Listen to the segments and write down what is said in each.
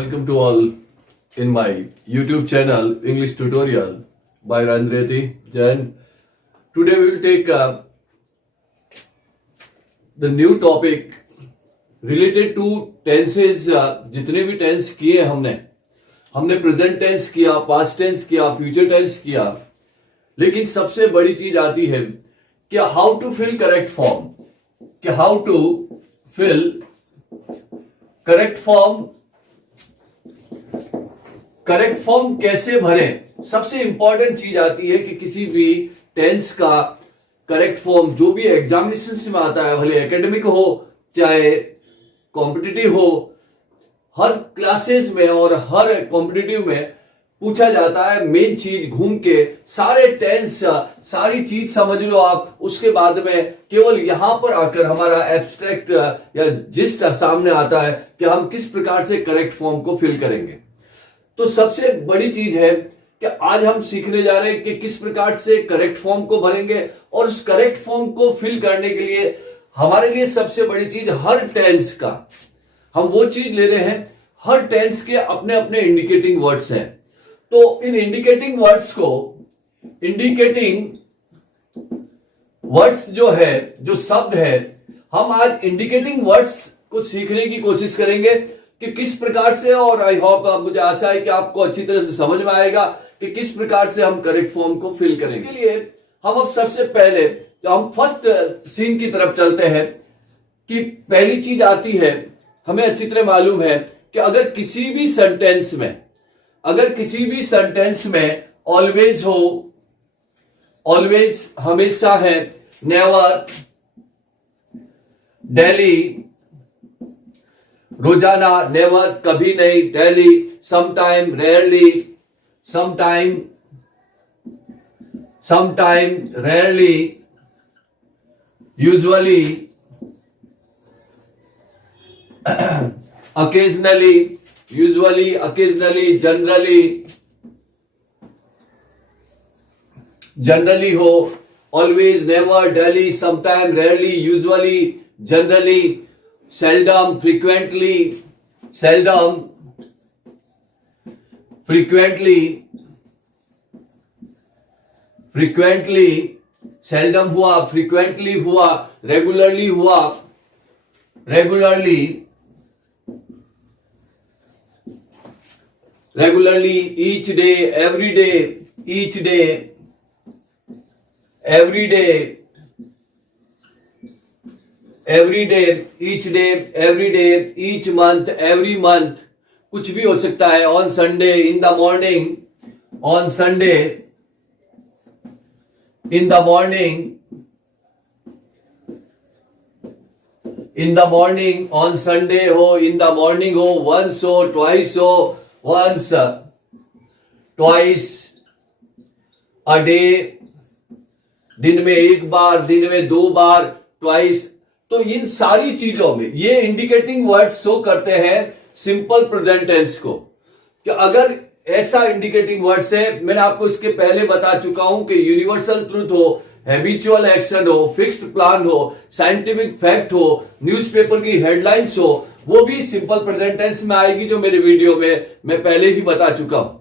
Welcome to all in my YouTube channel English Tutorial by Randreti Jain. Today we will take the new topic related to tenses. जितने भी tense किए हमने present tense किया, past tense किया, future tense किया, लेकिन सबसे बड़ी चीज आती है कि how to fill correct form, कि how to fill correct form, correct form कैसे भरें। सबसे इंपॉर्टेंट चीज आती है कि किसी भी टेंस का करेक्ट फॉर्म जो भी एग्जामिनेशन में आता है, भले एकेडमिक हो चाहे कॉम्पिटिटिव हो, हर क्लासेस में और हर कॉम्पिटिटिव में पूछा जाता है। मेन चीज घूम के सारे टेंस सारी चीज समझ लो आप, उसके बाद में केवल यहां पर आकर हमारा एब्स्ट्रैक्ट या जिस्ट सामने आता है कि हम किस प्रकार से करेक्ट फॉर्म को फिल करेंगे। तो सबसे बड़ी चीज है कि आज हम सीखने जा रहे हैं कि किस प्रकार से करेक्ट फॉर्म को भरेंगे, और उस करेक्ट फॉर्म को फिल करने के लिए हमारे लिए सबसे बड़ी चीज हर टेंस का हम वो चीज ले रहे हैं। हर टेंस के अपने अपने इंडिकेटिंग वर्ड्स हैं, तो इन इंडिकेटिंग वर्ड्स को, इंडिकेटिंग वर्ड्स जो है, जो शब्द है, हम आज इंडिकेटिंग वर्ड्स को सीखने की कोशिश करेंगे कि किस प्रकार से, और आई होप मुझे आशा है कि आपको अच्छी तरह से समझ में आएगा कि किस प्रकार से हम करेक्ट फॉर्म को फिल करेंगे। इसके लिए हम अब सबसे पहले तो हम फर्स्ट सीन की तरफ चलते हैं कि पहली चीज आती है, हमें अच्छी तरह मालूम है कि अगर किसी भी सेंटेंस में ऑलवेज हो, ऑलवेज हमेशा है, नेवर डेली रोजाना, नेवर कभी नहीं, daily sometime, rarely sometime rarely, usually, occasionally, generally हो, always, never, daily, sometime, rarely, usually, generally, seldom, frequently, seldom हुआ, frequently हुआ, regularly हुआ, regularly, each day, every day, each day, every day, each day, every day, each month, every month, कुछ भी हो सकता है। on Sunday, in the morning, on Sunday, in the morning, on Sunday हो, in the morning हो, once हो, twice हो, once, twice a day, दिन में एक बार, दिन में दो बार, twice। तो इन सारी चीजों में ये इंडिकेटिंग वर्ड्स शो करते हैं सिंपल प्रेजेंट टेंस को, कि अगर ऐसा इंडिकेटिंग वर्ड्स है, मैंने आपको इसके पहले बता चुका हूं कि यूनिवर्सल ट्रूथ हो, हैबिचुअल एक्शन हो, फिक्स्ड प्लान हो, साइंटिफिक फैक्ट हो, न्यूज़पेपर की हेडलाइंस हो, वो भी सिंपल प्रेजेंट टेंस में आएगी, जो मेरे वीडियो में मैं पहले ही बता चुका हूं।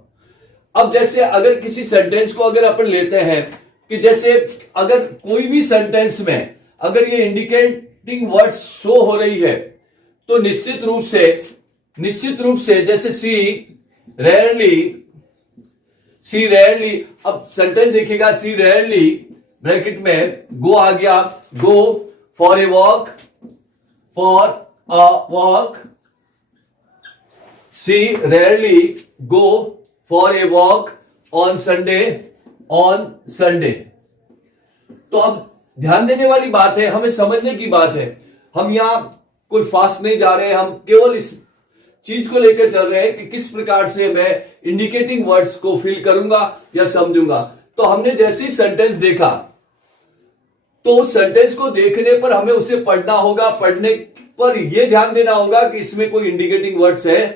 अब जैसे अगर किसी सेंटेंस को अगर अपन लेते हैं कि जैसे अगर कोई भी सेंटेंस में अगर ये इंडिकेटिंग वर्ड्स शो हो रही है, तो निश्चित रूप से जैसे सी रेयरली, अब सेंटेंस देखिएगा, सी रेयरली ब्रैकेट में गो आ गया, go for a walk, she rarely go for a walk on Sunday. तो अब ध्यान देने वाली बात है, हमें समझने की बात है, हम यहां कोई फास्ट नहीं जा रहे हैं, हम केवल इस चीज को लेकर चल रहे हैं कि किस प्रकार से मैं इंडिकेटिंग वर्ड्स को फिल करूंगा या समझूंगा। तो हमने जैसे ही सेंटेंस देखा, तो उस सेंटेंस को देखने पर हमें उसे पढ़ना होगा, पढ़ने पर यह ध्यान देना होगा कि इसमें कोई इंडिकेटिंग वर्ड्स है।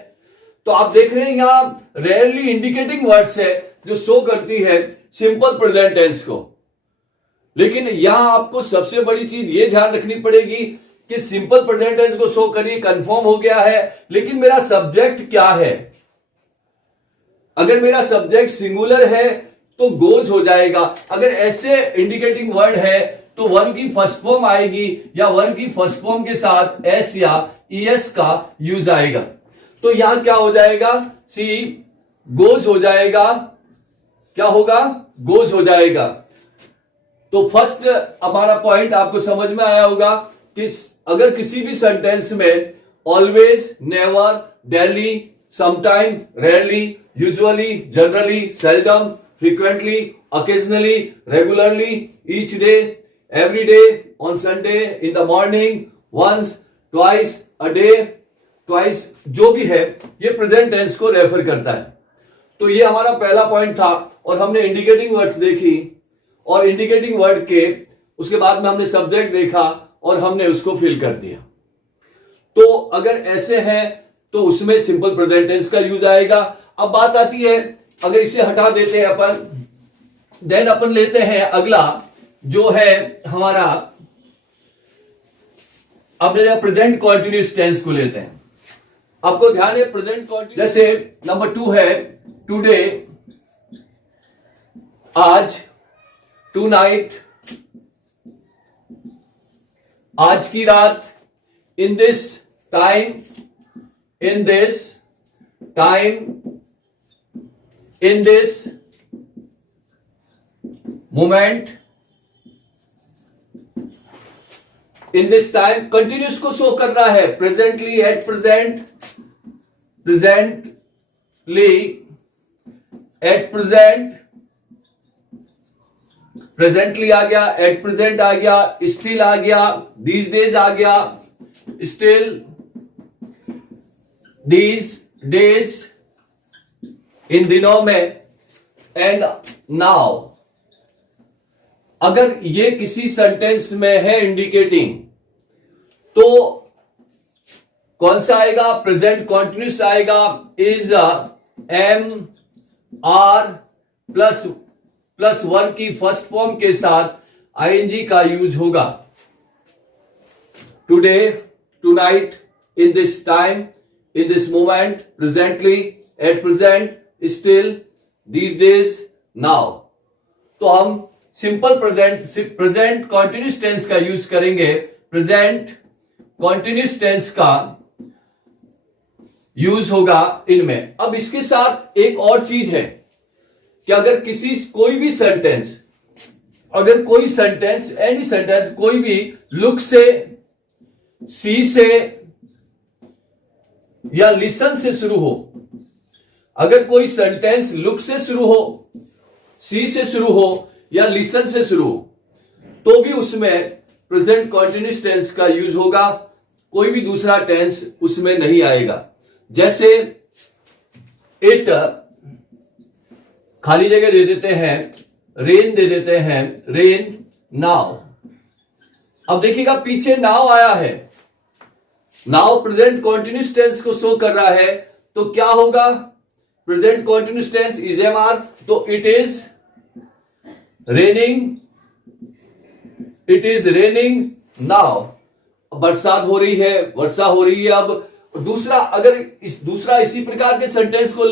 तो आप देख रहे हैं यहां रेयरली इंडिकेटिंग वर्ड्स है जो शो करती है सिंपल प्रेजेंट टेंस को, लेकिन यहां आपको सबसे बड़ी चीज यह ध्यान रखनी पड़ेगी कि सिंपल प्रेजेंट टेंस को शो करिए, कंफर्म हो गया है, लेकिन मेरा सब्जेक्ट क्या है? अगर मेरा सब्जेक्ट सिंगुलर है तो गोज हो जाएगा। अगर ऐसे इंडिकेटिंग वर्ड है तो वर्ब की फर्स्ट फॉर्म आएगी या वर्ब की फर्स्ट फॉर्म के साथ एस या ईएस का यूज आएगा। तो यहां क्या हो जाएगा? सी गोज हो जाएगा। क्या होगा? गोज हो जाएगा। तो फर्स्ट हमारा पॉइंट आपको समझ में आया होगा कि अगर किसी भी सेंटेंस में always, never, daily, sometime, rarely, usually, generally, seldom, frequently, occasionally, regularly, each day, every day, on Sunday, in the morning, once, twice, a day, twice, जो भी है ये प्रेजेंट टेंस को रेफर करता है। तो ये हमारा पहला पॉइंट था और हमने इंडिकेटिंग वर्ड्स देखी और इंडिकेटिंग वर्ड के उसके बाद में हमने सब्जेक्ट देखा और हमने उसको फिल कर दिया। तो अगर ऐसे हैं तो उसमें सिंपल प्रेजेंट टेंस का यूज आएगा। अब बात आती है, अगर इसे हटा देते हैं अपन, देन अपन लेते हैं अगला जो है हमारा, अब प्रेजेंट कॉन्टिन्यूस टेंस को लेते हैं। आपको ध्यान है प्रेजेंट कॉन्टिन्यूस, जैसे नंबर 2 है टुडे, आज, टू नाइट, आज की रात, in this time, in this time, in this moment, in this time. Continuous को शो कर रहा है, presently, at present, presently, at present, presently आ गया, एट प्रेजेंट आ गया, स्टिल आ गया, दीज डेज आ गया, स्टिल, दीज डेज, इन दिनों में, एंड नाउ। अगर ये किसी सेंटेंस में है इंडिकेटिंग तो कौन सा आएगा? प्रेजेंट कॉन्टिन्यूस आएगा। Is am are plus verb की फर्स्ट फॉर्म के साथ आईएनजी का यूज होगा। Today, tonight, in this time, in this moment, presently, at present, still, these days, now. तो हम सिंपल प्रेजेंट कॉन्टिन्यूस टेंस का यूज करेंगे। प्रेजेंट कॉन्टिन्यूस टेंस का यूज होगा इनमें। अब इसके साथ एक और चीज है कि अगर कोई भी सेंटेंस, एनी सेंटेंस कोई भी लुक से, सी से या लिसन से शुरू हो, अगर कोई सेंटेंस लुक से शुरू हो, सी से शुरू हो या लिसन से शुरू हो, तो भी उसमें प्रेजेंट कॉन्टिन्यूस टेंस का यूज होगा, कोई भी दूसरा टेंस उसमें नहीं आएगा। जैसे इट, खाली जगह दे देते हैं, रेन दे देते हैं, रेन, नाउ। अब देखिएगा पीछे नाउ आया है, नाउ प्रेजेंट कॉन्टिन्यूस टेंस को शो कर रहा है, तो क्या होगा? Present continuous tense is am are, तो it is raining, it is raining now. बरसात हो रही है, वर्षा हो रही है। अब दूसरा, अगर दूसरा इसी प्रकार के सेंटेंस को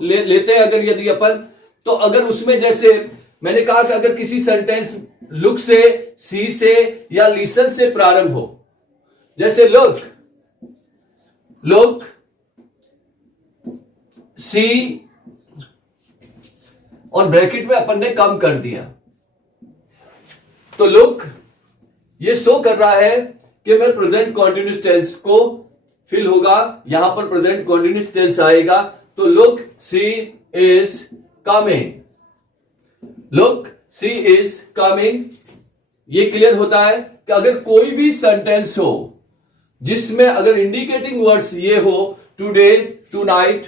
लेते हैं अगर यदि अपन, तो अगर उसमें जैसे मैंने कहा कि अगर किसी सेंटेंस लुक से, सी से या लिसन से प्रारंभ हो, जैसे लुक, सी और ब्रैकेट में अपन ने कम कर दिया, तो लुक ये शो कर रहा है कि मैं प्रेजेंट कॉन्टिन्यूस टेंस को फिल होगा, यहां पर प्रेजेंट कॉन्टिन्यूस टेंस आएगा। तो look she is coming, look she is coming. ये क्लियर होता है कि अगर कोई भी सेंटेंस हो जिसमें अगर इंडिकेटिंग वर्ड्स ये हो, today, tonight,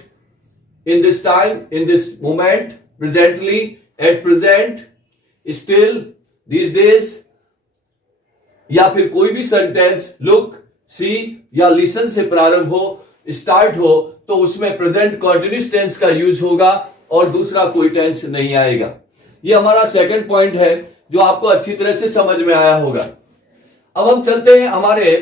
in this time, in this moment, presently, at present, still, these days, या फिर कोई भी सेंटेंस लुक, सी या लिसन से प्रारंभ हो, स्टार्ट हो, तो उसमें प्रेजेंट कॉन्टिन्यूस टेंस का यूज होगा और दूसरा कोई टेंस नहीं आएगा। ये हमारा सेकंड पॉइंट है जो आपको अच्छी तरह से समझ में आया होगा। अब हम चलते हैं हमारे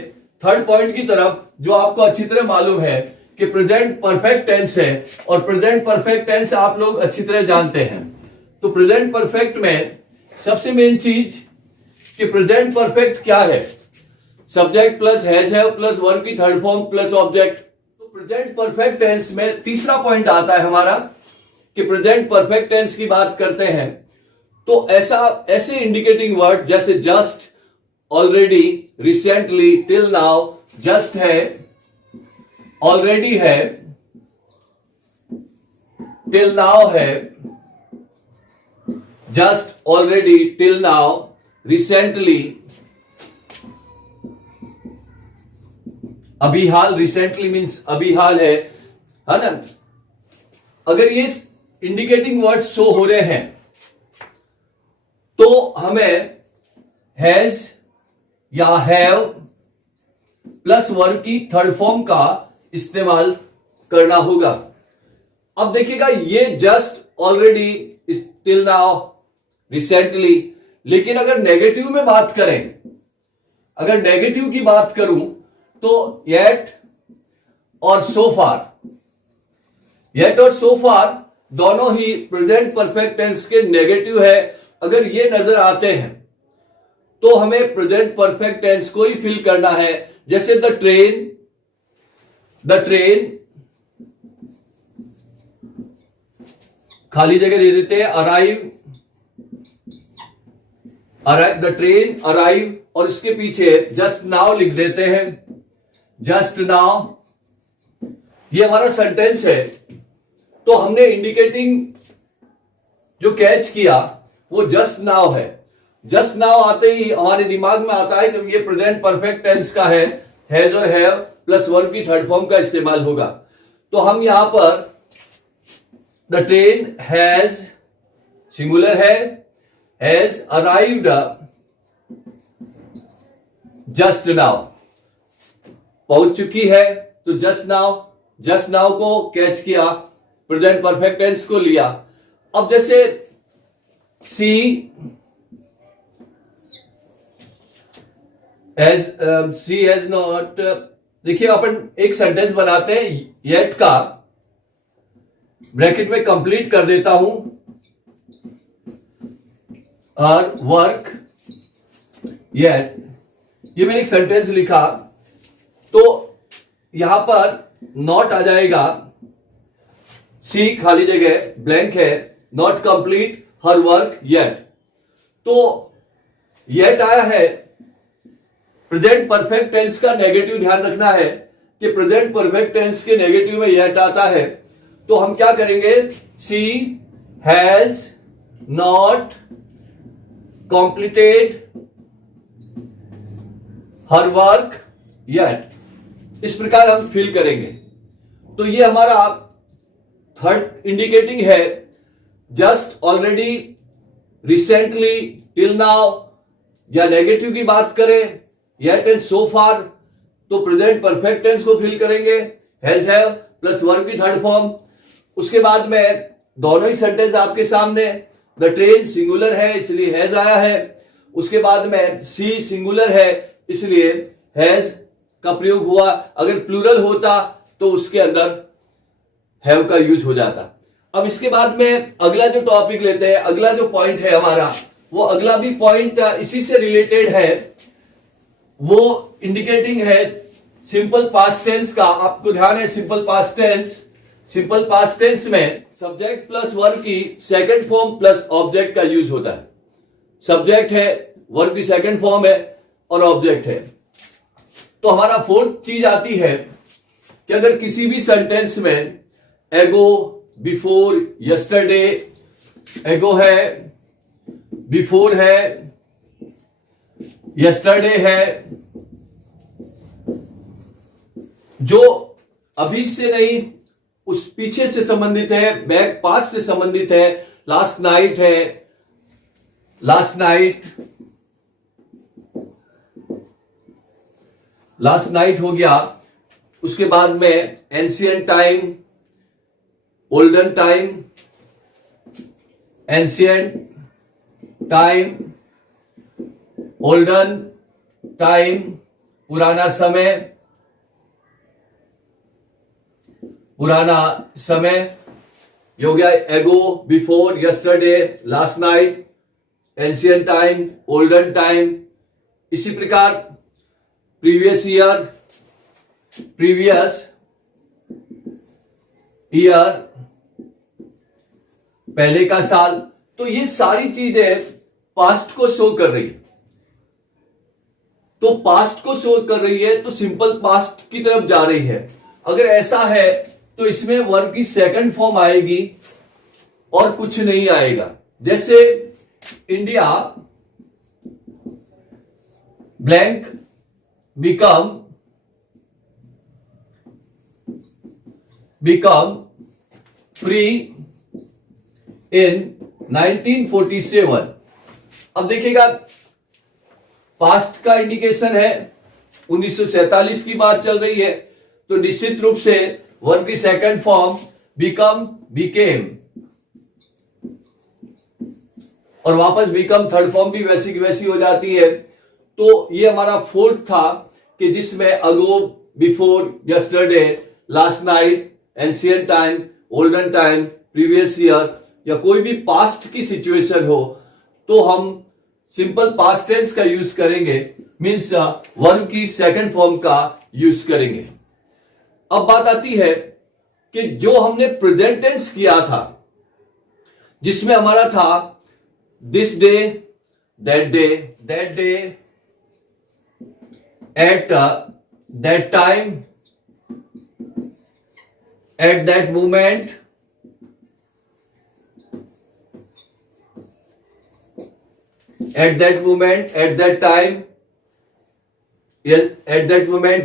थर्ड पॉइंट की तरफ, जो आपको अच्छी तरह मालूम है कि प्रेजेंट परफेक्ट टेंस है, और प्रेजेंट परफेक्ट टेंस आप लोग अच्छी तरह जानते हैं। तो प्रेजेंट परफेक्ट में सबसे मेन चीज कि प्रेजेंट परफेक्ट क्या है, subject plus has have plus verb की थर्ड फॉर्म प्लस ऑब्जेक्ट। तो प्रेजेंट परफेक्ट टेंस में तीसरा पॉइंट आता है हमारा कि प्रेजेंट परफेक्ट टेंस की बात करते हैं तो ऐसे इंडिकेटिंग वर्ड जैसे just, already, recently, till now, just है, ऑलरेडी है, टिल नाउ है, just, already, till now, recently, अभी हाल, रिसेंटली मीन्स अभी हाल है ना। अगर ये इंडिकेटिंग वर्ड्स शो हो रहे हैं तो हमें हैज या हैव प्लस वर्ब की थर्ड फॉर्म का इस्तेमाल करना होगा। अब देखिएगा ये just, already, till now, recently, लेकिन अगर नेगेटिव में बात करें, अगर नेगेटिव की बात करूं तो येट और सो फार, येट और सो फार दोनों ही प्रेजेंट परफेक्ट टेंस के नेगेटिव है। अगर ये नजर आते हैं तो हमें प्रेजेंट परफेक्ट टेंस को ही फिल करना है। जैसे द ट्रेन खाली जगह दे देते हैं, अराइव, द ट्रेन अराइव, और इसके पीछे जस्ट नाउ लिख देते हैं, जस्ट नाउ। ये हमारा सेंटेंस है। तो हमने इंडिकेटिंग जो कैच किया वो जस्ट नाउ है। जस्ट नाउ आते ही हमारे दिमाग में आता है कि ये प्रेजेंट परफेक्ट टेंस का है, हैज और हैव प्लस वर्ब की थर्ड फॉर्म का इस्तेमाल होगा। तो हम यहां पर द ट्रेन हैज, सिंगुलर है, हैज अराइव्ड जस्ट नाउ, पहुंच चुकी है, तो जस्ट नाउ को कैच किया, प्रेजेंट परफेक्ट टेंस को लिया। अब जैसे सी हैज नॉट, देखिए अपन एक सेंटेंस बनाते हैं, येट का ब्रैकेट में कंप्लीट कर देता हूं, और वर्क येट, ये मैंने एक सेंटेंस लिखा तो यहां पर नॉट आ जाएगा, सी खाली जगह ब्लैंक है, not complete her work yet. तो येट आया है, प्रेजेंट परफेक्ट टेंस का नेगेटिव ध्यान रखना है कि प्रेजेंट परफेक्ट टेंस के नेगेटिव में येट आता है। तो हम क्या करेंगे, she has not completed her work yet, इस प्रकार हम फिल करेंगे। तो ये हमारा थर्ड इंडिकेटिंग है, just, already, recently, till now, या नेगेटिव की बात करें येट एंड सो फार तो प्रेजेंट परफेक्ट टेंस को फिल करेंगे, हैज हैव प्लस वर्ब की थर्ड फॉर्म। उसके बाद में दोनों ही सेंटेंस आपके सामने, द ट्रेन सिंगुलर है इसलिए हैज आया है, उसके बाद में सी सिंगुलर है इसलिए हैज का प्रयोग हुआ। अगर प्लूरल होता तो उसके अंदर हैव का यूज हो जाता। अब इसके बाद में अगला जो टॉपिक लेते हैं, अगला जो पॉइंट है हमारा, वो अगला भी पॉइंट इसी से रिलेटेड है, वो इंडिकेटिंग है सिंपल पास्ट टेंस का। आपको ध्यान है सिंपल पास्ट टेंस में सब्जेक्ट प्लस वर्ब की सेकंड फॉर्म प्लस ऑब्जेक्ट का यूज होता है। सब्जेक्ट है, वर्ब की सेकंड फॉर्म है और ऑब्जेक्ट है। तो हमारा फोर्थ चीज आती है कि अगर किसी भी सेंटेंस में एगो, बिफोर, यस्टरडे, एगो है, बिफोर है, यस्टरडे है, जो अभी से नहीं उस पीछे से संबंधित है, बैक पास्ट से संबंधित है, लास्ट नाइट है, लास्ट नाइट हो गया। उसके बाद में ancient time, olden time, ancient time, olden time, पुराना समय, पुराना समय, ये हो गया एगो, before, yesterday, last night, ancient time, olden time. इसी प्रकार प्रीवियस ईयर, प्रीवियस ईयर, पहले का साल। तो ये सारी चीजें पास्ट को शो कर रही है। तो पास्ट को शो कर रही है तो सिंपल पास्ट की तरफ जा रही है। अगर ऐसा है तो इसमें वर्ब की सेकंड फॉर्म आएगी और कुछ नहीं आएगा। जैसे India blank become free in 1947। अब देखिएगा पास्ट का इंडिकेशन है, 1947 की बात चल रही है, तो निश्चित रूप से वर्ब की सेकंड फॉर्म बिकम, बिकेम, और वापस बिकम थर्ड फॉर्म भी वैसी की वैसी हो जाती है। तो ये हमारा फोर्थ था कि जिसमें ago, before, yesterday, last night, ancient time, olden time, previous year या कोई भी पास्ट की सिचुएशन हो तो हम सिंपल पास्ट टेंस का यूज करेंगे, मीन्स वर्ब की सेकंड फॉर्म का यूज करेंगे। अब बात आती है कि जो हमने प्रेजेंट टेंस किया था, जिसमें हमारा था this day, that day, at that time, at that moment, at that moment, at that time, at that moment,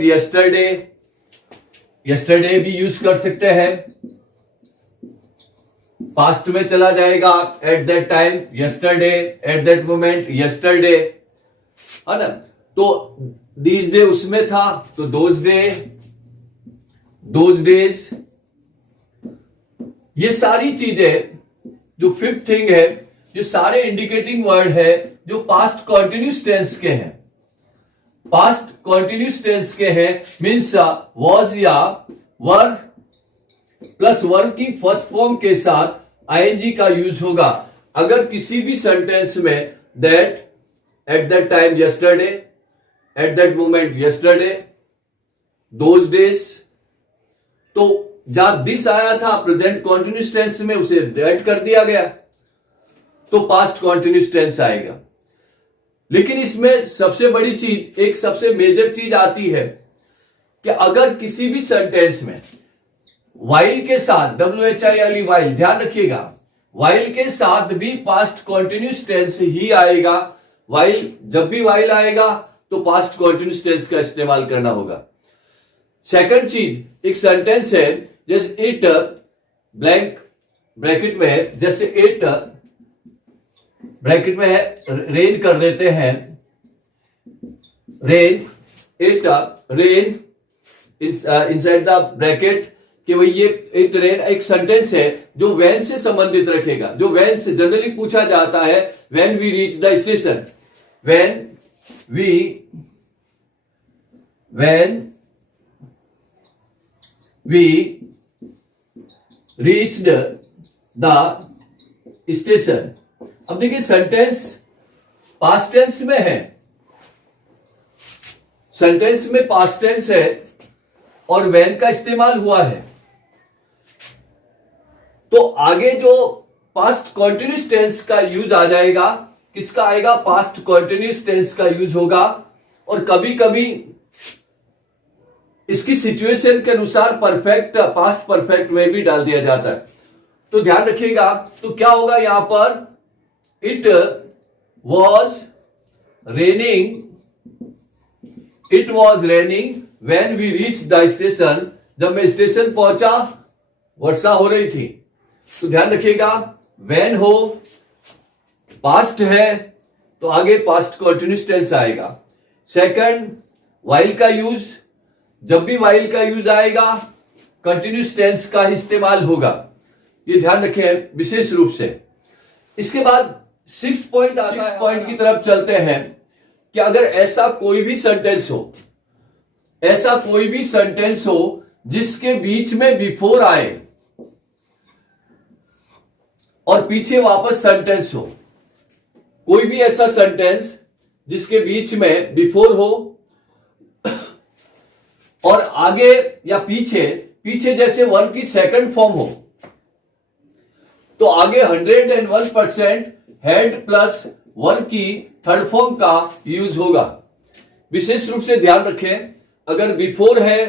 yesterday भी यूज कर सकते हैं। पास्ट में चला जाएगा, at that time, yesterday, at that moment, yesterday, है ना। तो these day उसमें था तो those days। ये सारी चीजें जो फिफ्थ थिंग है, जो सारे इंडिकेटिंग वर्ड है जो पास्ट कॉन्टिन्यूस टेंस के हैं, पास्ट कॉन्टिन्यूस टेंस के हैं, मीन्स वॉज या वर प्लस वर्ब की फर्स्ट फॉर्म के साथ आईएनजी का यूज होगा। अगर किसी भी सेंटेंस में that, at that time yesterday, at that moment yesterday, those days, तो जहां दिस आया था प्रेजेंट कॉन्टिन्यूस टेंस में उसे दैट कर दिया गया तो पास्ट कॉन्टिन्यूस टेंस आएगा। लेकिन इसमें सबसे बड़ी चीज, एक सबसे मेजर चीज आती है कि अगर किसी भी सेंटेंस में वाइल के साथ, WHILE वाइल, ध्यान रखिएगा, वाइल के साथ भी पास्ट कॉन्टिन्यूस टेंस ही आएगा। वाइल, जब भी वाइल आएगा तो पास्ट कॉन्टिन्यूस टेंस का इस्तेमाल करना होगा। सेकंड चीज, एक सेंटेंस है जैसे इट, ब्लैंक ब्रैकेट में है, जैसे इट ब्रैकेट में है, रेन कर देते हैं, rain, it rain inside the bracket, कि भाई ये इट रेन एक सेंटेंस है जो वैन से संबंधित रखेगा, जो वैन से जनरली पूछा जाता है। When we reach the station, when we reached the station. अब देखिए सेंटेंस पास्ट टेंस में है, सेंटेंस में पास्ट टेंस है और व्हेन का इस्तेमाल हुआ है, तो आगे जो पास्ट कॉन्टिन्यूस टेंस का यूज आ जाएगा, किसका आएगा, पास्ट कॉन्टिन्यूस टेंस का यूज होगा। और कभी कभी इसकी सिचुएशन के अनुसार परफेक्ट, पास्ट परफेक्ट में भी डाल दिया जाता है। तो ध्यान रखिएगा, तो क्या होगा यहां पर, it was raining when we reach the station, जब मैं स्टेशन पहुंचा वर्षा हो रही थी। तो ध्यान रखिएगा, व्हेन हो, पास्ट है तो आगे पास्ट कॉन्टिन्यूस टेंस आएगा। सेकंड, वाइल का यूज, जब भी वाइल का यूज आएगा कंटिन्यूस टेंस का इस्तेमाल होगा, ये ध्यान रखें विशेष रूप से। इसके बाद सिक्स पॉइंट की तरफ चलते हैं कि अगर ऐसा कोई भी सेंटेंस हो ऐसा कोई भी सेंटेंस हो जिसके बीच में बिफोर आए और पीछे वापस सेंटेंस हो। कोई भी ऐसा सेंटेंस जिसके बीच में बिफोर हो और आगे या पीछे जैसे वर्ब की सेकंड फॉर्म हो, तो आगे 101% हेड प्लस वर्ब की थर्ड फॉर्म का यूज होगा। विशेष रूप से ध्यान रखें, अगर बिफोर है,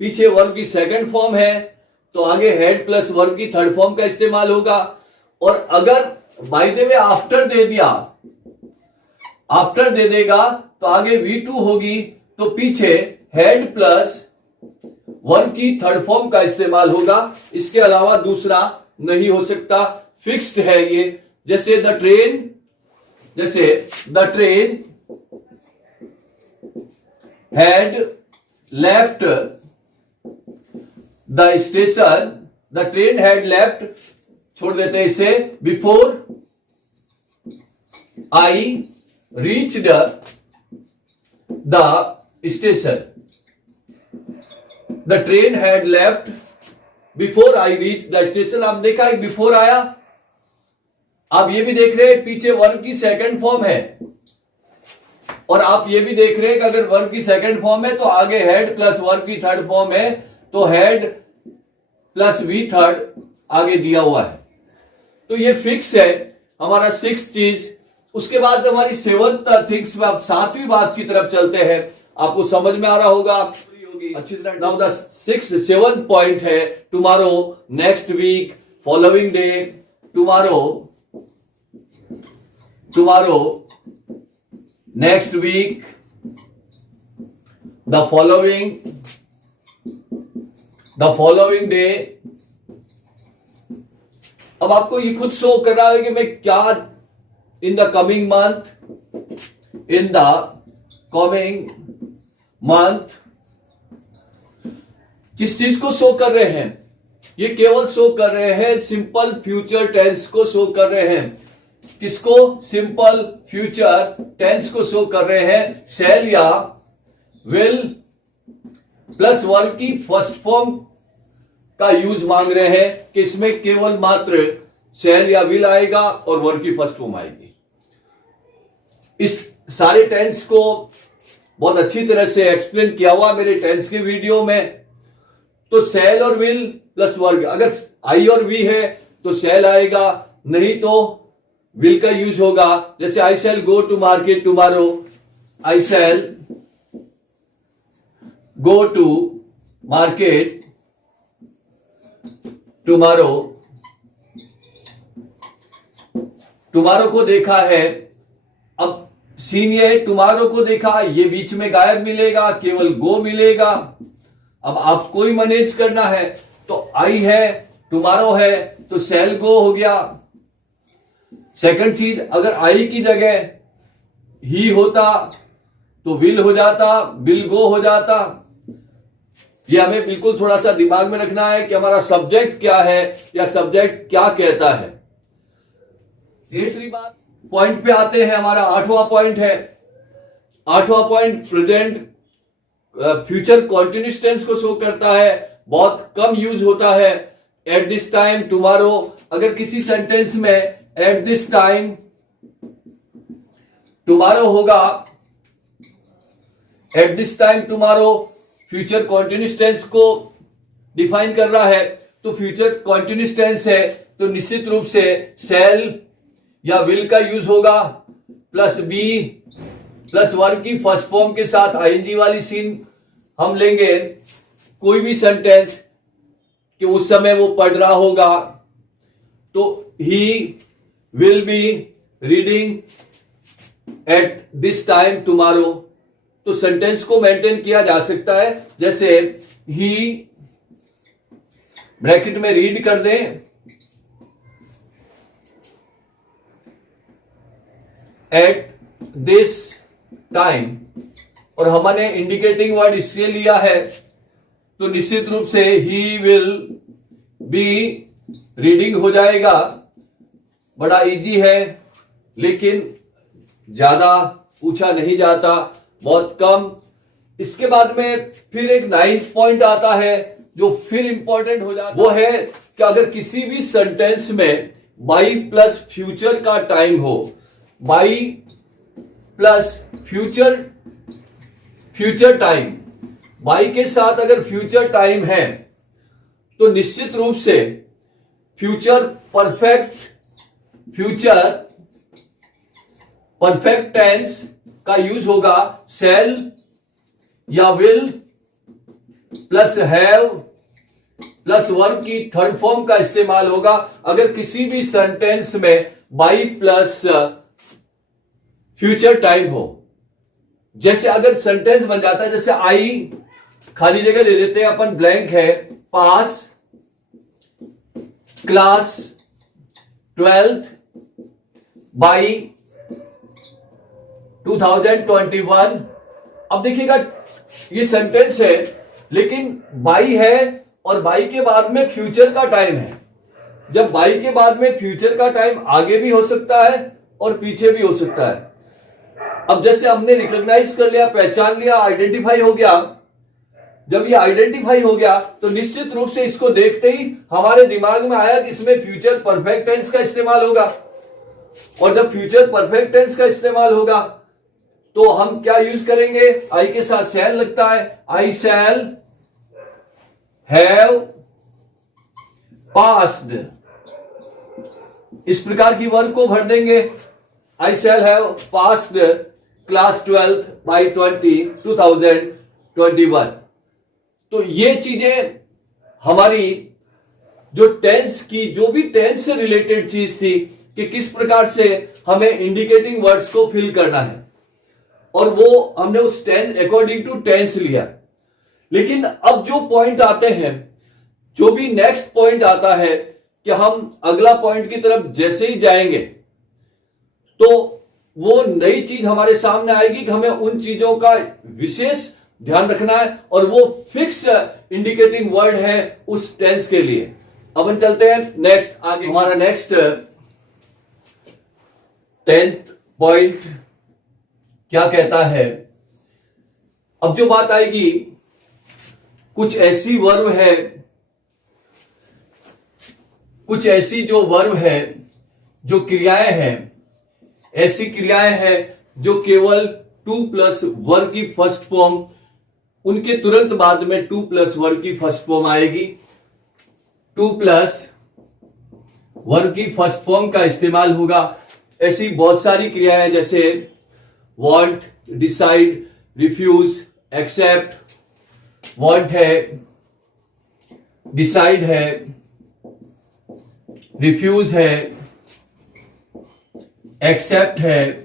पीछे वर्ब की सेकंड फॉर्म है, तो आगे हेड प्लस वर्ब की थर्ड फॉर्म का इस्तेमाल होगा। और अगर by the way after they दिया, आफ्टर दे देगा तो आगे V2 होगी, तो पीछे हेड प्लस वर्ब की थर्ड फॉर्म का इस्तेमाल होगा। इसके अलावा दूसरा नहीं हो सकता, फिक्स्ड है ये। जैसे the train had left the station, the train had left, छोड़ देते हैं इसे, before I reached the station. The train had left before I reach the station. आप देखा एक बिफोर आया, आप ये भी देख रहे हैं पीछे वर्ब की सेकंड फॉर्म है, और आप ये भी देख रहे हैं कि अगर वर्ब की सेकंड फॉर्म है तो आगे हेड प्लस वर्ब की थर्ड फॉर्म है, तो हेड प्लस वी थर्ड आगे दिया हुआ है। तो ये फिक्स है हमारा सिक्स चीज। उसके बाद हमारी सेवंथ थिंग्स में आप सातवीं बात की तरफ चलते हैं। आपको समझ में आ रहा होगा अच्छी तरह। नाउ द सेवंथ पॉइंट है tomorrow, next week, following day, tomorrow, next week, the following day. अब आपको ये खुद शो कर रहा है कि मैं क्या इन द कमिंग मंथ किस चीज को शो कर रहे हैं। ये केवल शो कर रहे हैं सिंपल फ्यूचर टेंस को शो कर रहे हैं। किसको? सिंपल फ्यूचर टेंस को शो कर रहे हैं। शैल या विल प्लस वर्ब की फर्स्ट फॉर्म का यूज मांग रहे हैं कि इसमें केवल मात्र शैल या विल आएगा और वर्ब की फर्स्ट फॉर्म आएगी। इस सारे टेंस को बहुत अच्छी तरह से एक्सप्लेन किया हुआ मेरे टेंस के वीडियो में। तो शैल और विल प्लस वर्ब, अगर आई और वी है तो शैल आएगा, नहीं तो विल का यूज होगा। जैसे I shall go to market tomorrow, I shall go to market tomorrow. Tomorrow को देखा है, अब सीन ये है, टुमारो को देखा, ये बीच में गायब मिलेगा, केवल गो मिलेगा। अब आपको ही मैनेज करना है, तो आई है, टुमारो है, तो शैल गो हो गया। सेकंड चीज, अगर आई की जगह ही होता तो विल हो जाता, विल गो हो जाता। ये हमें बिल्कुल थोड़ा सा दिमाग में रखना है कि हमारा सब्जेक्ट क्या है या सब्जेक्ट क्या कहता है। तीसरी बात, पॉइंट पे आते हैं। हमारा आठवां पॉइंट है, आठवां point present future continuous tense को शो करता है। बहुत कम यूज होता है। एट दिस टाइम टुमारो, अगर किसी सेंटेंस में एट दिस टाइम टुमारो होगा, at this time tomorrow future continuous tense को डिफाइन कर रहा है, तो फ्यूचर कॉन्टिन्यूअस टेंस है तो निश्चित रूप से शैल या विल का यूज होगा, प्लस बी प्लस वर्ब की फर्स्ट फॉर्म के साथ आईएनजी वाली सीन हम लेंगे। कोई भी सेंटेंस कि उस समय वो पढ़ रहा होगा, तो he will be reading eight this time tomorrow, तो सेंटेंस को मेंटेन किया जा सकता है। जैसे ही ब्रैकेट में रीड कर दें, एट दिस टाइम, और हमने इंडिकेटिंग वर्ड इसलिए लिया है तो निश्चित रूप से ही विल बी रीडिंग हो जाएगा। बड़ा इजी है, लेकिन ज्यादा पूछा नहीं जाता, बहुत कम इसके बाद में फिर एक 9th पॉइंट आता है जो फिर इंपॉर्टेंट हो जाता है, वो है कि अगर किसी भी सेंटेंस में बाई प्लस फ्यूचर का टाइम हो, by plus future time, by के साथ अगर फ्यूचर टाइम है तो निश्चित रूप से फ्यूचर परफेक्ट टेंस का यूज होगा शैल या will plus have plus verb की थर्ड फॉर्म का इस्तेमाल होगा अगर किसी भी सेंटेंस में बाई प्लस फ्यूचर टाइम हो। जैसे अगर सेंटेंस बन जाता है, जैसे आई खाली जगह दे देते हैं अपन, ब्लैंक है, पास क्लास 12th बाई 2021। अब देखिएगा ये सेंटेंस है लेकिन बाई है और बाई के बाद में फ्यूचर का टाइम है। जब बाई के बाद में फ्यूचर का टाइम आगे भी हो सकता है और पीछे भी हो सकता है। अब जैसे हमने रिकॉग्नाइज कर लिया, पहचान लिया, आइडेंटिफाई हो गया, जब ये आइडेंटिफाई हो गया तो निश्चित रूप से इसको देखते ही हमारे दिमाग में आया कि इसमें फ्यूचर परफेक्ट टेंस का इस्तेमाल होगा। और जब फ्यूचर परफेक्ट टेंस का इस्तेमाल होगा तो हम क्या यूज करेंगे, आई के साथ शैल लगता है, आई शैल हैव पास्ड, इस प्रकार की वर्ब को भर देंगे, I shall have passed class 12th by 2021। तो ये चीजें हमारी जो टेंस की, जो भी टेंस से रिलेटेड चीज थी कि किस प्रकार से हमें इंडिकेटिंग वर्ड्स को फिल करना है, और वो हमने उस टेंस अकॉर्डिंग टू टेंस लिया। लेकिन अब जो पॉइंट आते हैं, जो भी नेक्स्ट पॉइंट आता है कि हम अगला पॉइंट की तरफ जैसे ही जाएंगे तो वो नई चीज हमारे सामने आएगी कि हमें उन चीजों का विशेष ध्यान रखना है और वो फिक्स इंडिकेटिंग वर्ड है उस टेंस के लिए। अब हम चलते हैं नेक्स्ट आगे। हमारा नेक्स्ट 10th पॉइंट क्या कहता है। अब जो बात आएगी, कुछ ऐसी वर्ब है, कुछ ऐसी जो वर्ब है, जो क्रियाएं हैं, ऐसी क्रियाएं हैं जो केवल 2 प्लस वर्ब की फर्स्ट फॉर्म, उनके तुरंत बाद में 2 प्लस वर्ब की फर्स्ट फॉर्म आएगी। 2 प्लस वर्ब की फर्स्ट फॉर्म का इस्तेमाल होगा। ऐसी बहुत सारी क्रियाएं जैसे want, decide, refuse, accept. Want है, डिसाइड है, रिफ्यूज है, एक्सेप्ट है।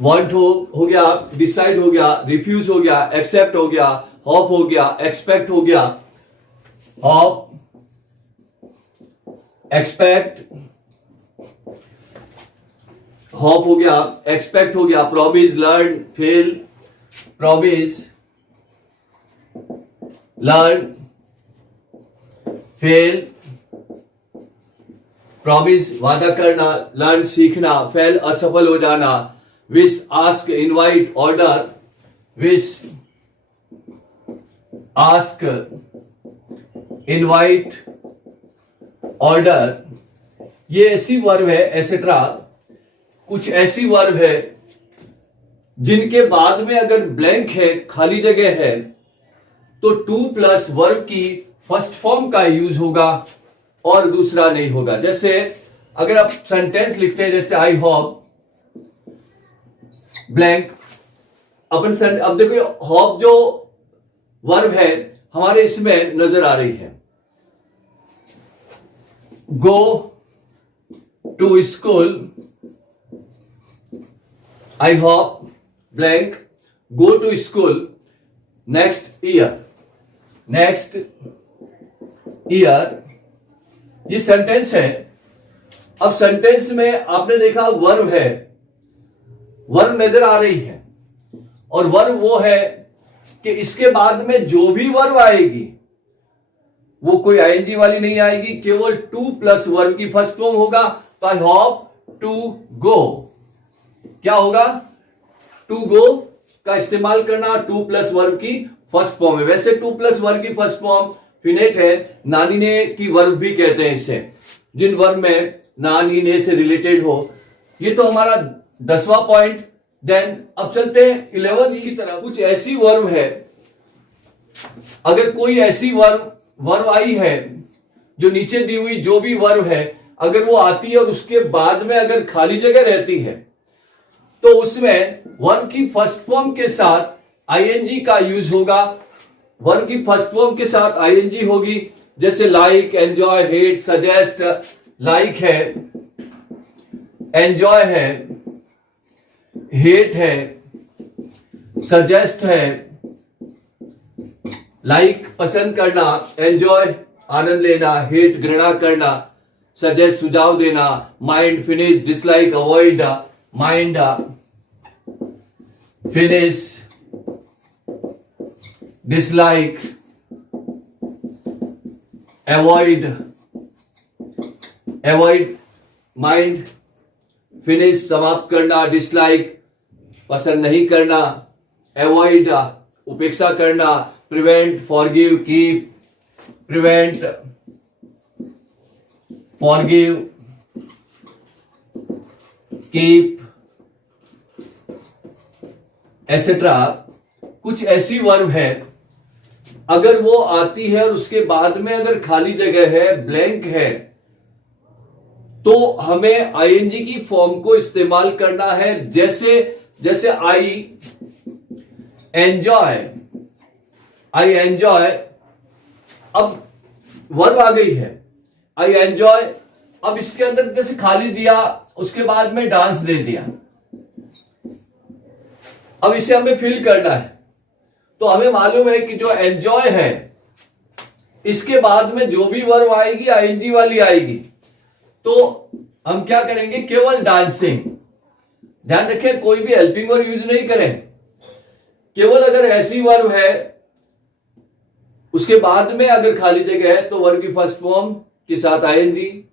वांट हो गया, डिसाइड हो गया, रिफ्यूज हो गया, एक्सेप्ट हो गया, होप हो गया, एक्सपेक्ट हो गया, होप, एक्सपेक्ट, होप हो गया, एक्सपेक्ट हो गया, promise, learn, fail, promise, learn, fail, promise वादा करना, लर्न सीखना, फेल असफल हो जाना, wish, ask, invite, order, wish, ask, invite, order. ये ऐसी वर्ब है, एसेट्रा। कुछ ऐसी वर्ब है जिनके बाद में अगर ब्लैंक है, खाली जगह है, तो 2 प्लस वर्ब की फर्स्ट फॉर्म का यूज होगा और दूसरा नहीं होगा। जैसे अगर आप सेंटेंस लिखते हैं, जैसे आई होप ब्लैंक, अपन अब देखो होप जो वर्ब है हमारे इसमें नजर आ रही है। Go to school, I hope blank go to school next year, next year, ये सेंटेंस है। अब सेंटेंस में आपने देखा वर्ब है, वर्ब नजर आ रही है, और वर्ब वो है कि इसके बाद में जो भी वर्ब आएगी वो कोई आईएनजी वाली नहीं आएगी, केवल 2 प्लस वर्ब की फर्स्ट फॉर्म होगा। तो आई होप टू गो, क्या होगा, टू गो का इस्तेमाल करना टू प्लस वर्ब की फर्स्ट फॉर्म है। वैसे टू प्लस वर्ब की फर्स्ट फॉर्म फिनेट है, नानी ने की वर्ब भी कहते हैं इसे, जिन वर्ब में नानी ने से रिलेटेड हो। ये तो हमारा 10वां पॉइंट। देन अब चलते हैं 11 की तरफ। कुछ ऐसी वर्ब है, अगर कोई ऐसी वर्ब आई है जो नीचे दी हुई जो भी वर्ब है, अगर वो आती है और उसके बाद में अगर खाली जगह रहती है तो उसमें वर्ब की फर्स्ट फॉर्म के साथ आईएनजी का यूज होगा। वर्ब की फर्स्ट फॉर्म के साथ आईएनजी होगी, जैसे like, enjoy, hate, suggest. Like है, एंजॉय है, हेट है, सजेस्ट है। लाइक पसंद करना, एंजॉय आनंद लेना, हेट घृणा करना, सजेस्ट सुझाव देना, mind finish, dislike avoid, mind finish, dislike, avoid, mind finish समाप्त करना, डिसलाइक पसंद नहीं करना, अवॉइड उपेक्षा करना, prevent forgive keep, prevent forgive keep etcetera. कुछ ऐसी वर्ब है, अगर वो आती है और उसके बाद में अगर खाली जगह है, ब्लैंक है, तो हमें आईएनजी की फॉर्म को इस्तेमाल करना है। जैसे आई एंजॉय, अब वर्ब आ गई है आई एंजॉय। अब इसके अंदर जैसे खाली दिया, उसके बाद में डांस दे दिया। अब इसे हमें फिल करना है, तो हमें मालूम है कि जो एंजॉय है इसके बाद में जो भी वर्ब आएगी आईएनजी वाली आएगी, तो हम क्या करेंगे, केवल डांसिंग। ध्यान रखें, कोई भी हेल्पिंग वर्ब यूज नहीं करें। केवल अगर ऐसी वर्ब है उसके बाद में अगर खाली जगह है तो वर्ब की फर्स्ट फॉर्म के साथ आईएनजी।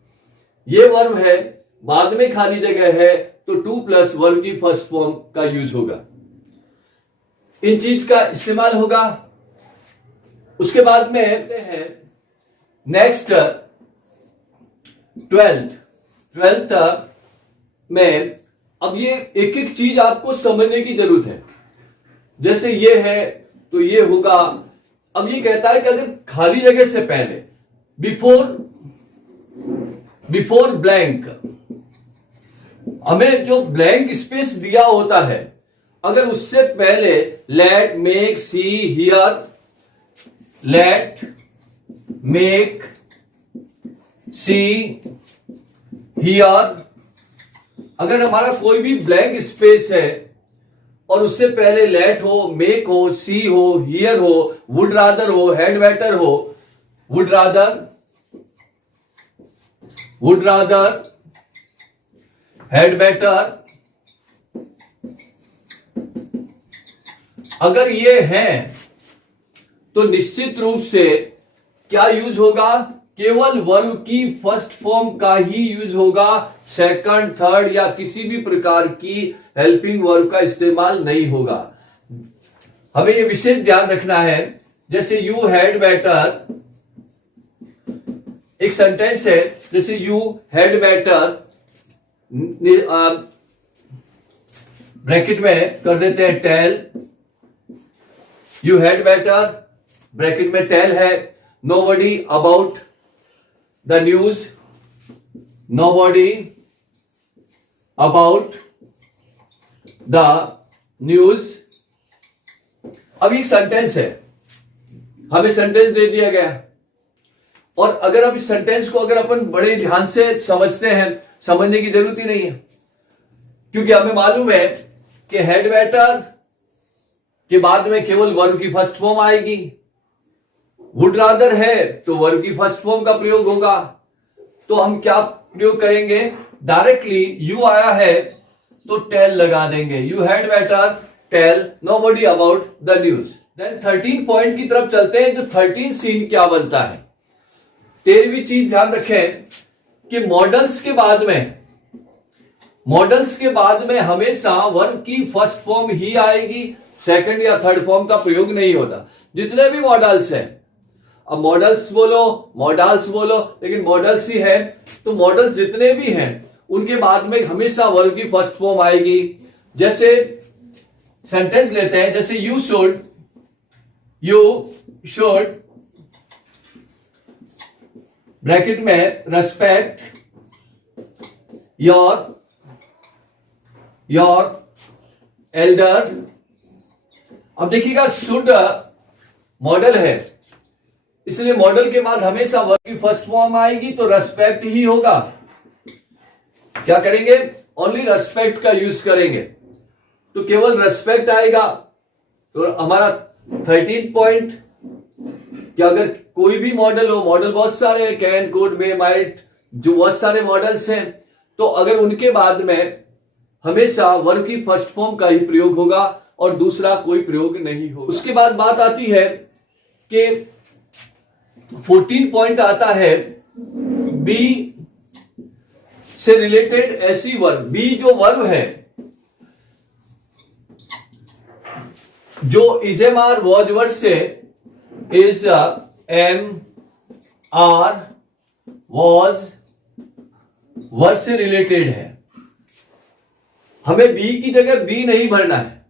ये वर्ब है, बाद में खाली जगह है तो टू प्लस वर्ब की फर्स्ट फॉर्म का यूज होगा। इन चीज का इस्तेमाल होगा। उसके बाद में है नेक्स्ट 12th में। अब ये एक एक चीज आपको समझने की जरूरत है। जैसे ये है तो ये होगा। अब ये कहता है कि अगर खाली जगह से पहले बिफोर ब्लैंक, हमें जो ब्लैंक स्पेस दिया होता है, अगर उससे पहले let, make, see, hear, let, make, see, hear, अगर हमारा कोई भी ब्लैंक स्पेस है और उससे पहले लेट हो, मेक हो, सी हो, हियर हो, वुड रादर हो, हैड बेटर हो, वुड रादर, हैड बेटर, अगर ये है तो निश्चित रूप से क्या यूज होगा, केवल वर्ब की फर्स्ट फॉर्म का ही यूज होगा। सेकंड, थर्ड या किसी भी प्रकार की हेल्पिंग वर्ब का इस्तेमाल नहीं होगा। हमें यह विशेष ध्यान रखना है। जैसे यू हैड बेटर, एक सेंटेंस है, जैसे यू हैड बेटर, ब्रैकेट में कर देते हैं tell, you had better, bracket में टेल है, nobody about the news, nobody about the news. अब एक सेंटेंस है, हमें सेंटेंस दे दिया गया, और अगर अब इस सेंटेंस को अगर अपन बड़े ध्यान से समझते हैं, समझने की जरूरत ही नहीं है, क्योंकि हमें मालूम है कि हैड बेटर के बाद में केवल वर्ब की फर्स्ट फॉर्म आएगी। वुड रादर है तो वर्ब की फर्स्ट फॉर्म का प्रयोग होगा। तो हम क्या प्रयोग करेंगे, डायरेक्टली यू आया है तो टेल लगा देंगे, you had better tell nobody about the news. Then 13 point की तरफ चलते हैं। जो 13 सीन क्या बनता है, 13वीं चीज ध्यान रखें कि मॉडल्स के बाद में हमेशा वर्ब की फर्स्ट फॉर्म ही आएगी। सेकंड या थर्ड फॉर्म का प्रयोग नहीं होता। जितने भी मॉडल्स हैं, अब मॉडल्स बोलो, मॉडल्स बोलो, लेकिन मॉडल्स ही है, तो मॉडल्स जितने भी हैं उनके बाद में हमेशा वर्ब की फर्स्ट फॉर्म आएगी। जैसे सेंटेंस लेते हैं, जैसे यू शुड ब्रैकेट में रेस्पेक्ट योर एल्डर। अब देखिएगा, शुड मॉडल है, इसलिए मॉडल के बाद हमेशा वर्ब की फर्स्ट फॉर्म आएगी, तो रेस्पेक्ट ही होगा। क्या करेंगे? ओनली रेस्पेक्ट का यूज करेंगे, तो केवल रेस्पेक्ट आएगा। तो हमारा 13 पॉइंट कि अगर कोई भी मॉडल हो, मॉडल बहुत सारे हैं, कैन, कुड, मे, माइट, जो बहुत सारे मॉडल्स हैं, तो अगर उनके बाद में हमेशा वर्ब की फर्स्ट फॉर्म का ही प्रयोग होगा और दूसरा कोई प्रयोग नहीं होगा। उसके बाद बात आती है कि 14 पॉइंट आता है बी से रिलेटेड ऐसी वर्ब। बी जो वर्ब है, जो इजेमार वॉज वर्ड से is am are was word से रिलेटेड है। हमें बी की जगह बी नहीं भरना है।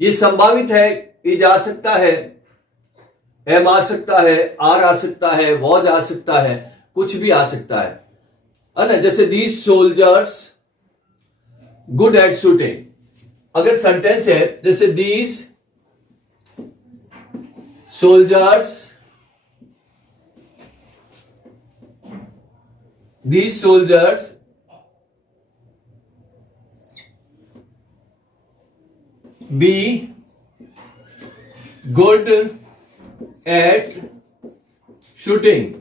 ये संभावित है, इज आ सकता है, एम आ सकता है, आर आ सकता है, वॉज आ सकता है, कुछ भी आ सकता है ना। जैसे these soldiers good at shooting, अगर सेंटेंस है जैसे these soldiers be good at shooting,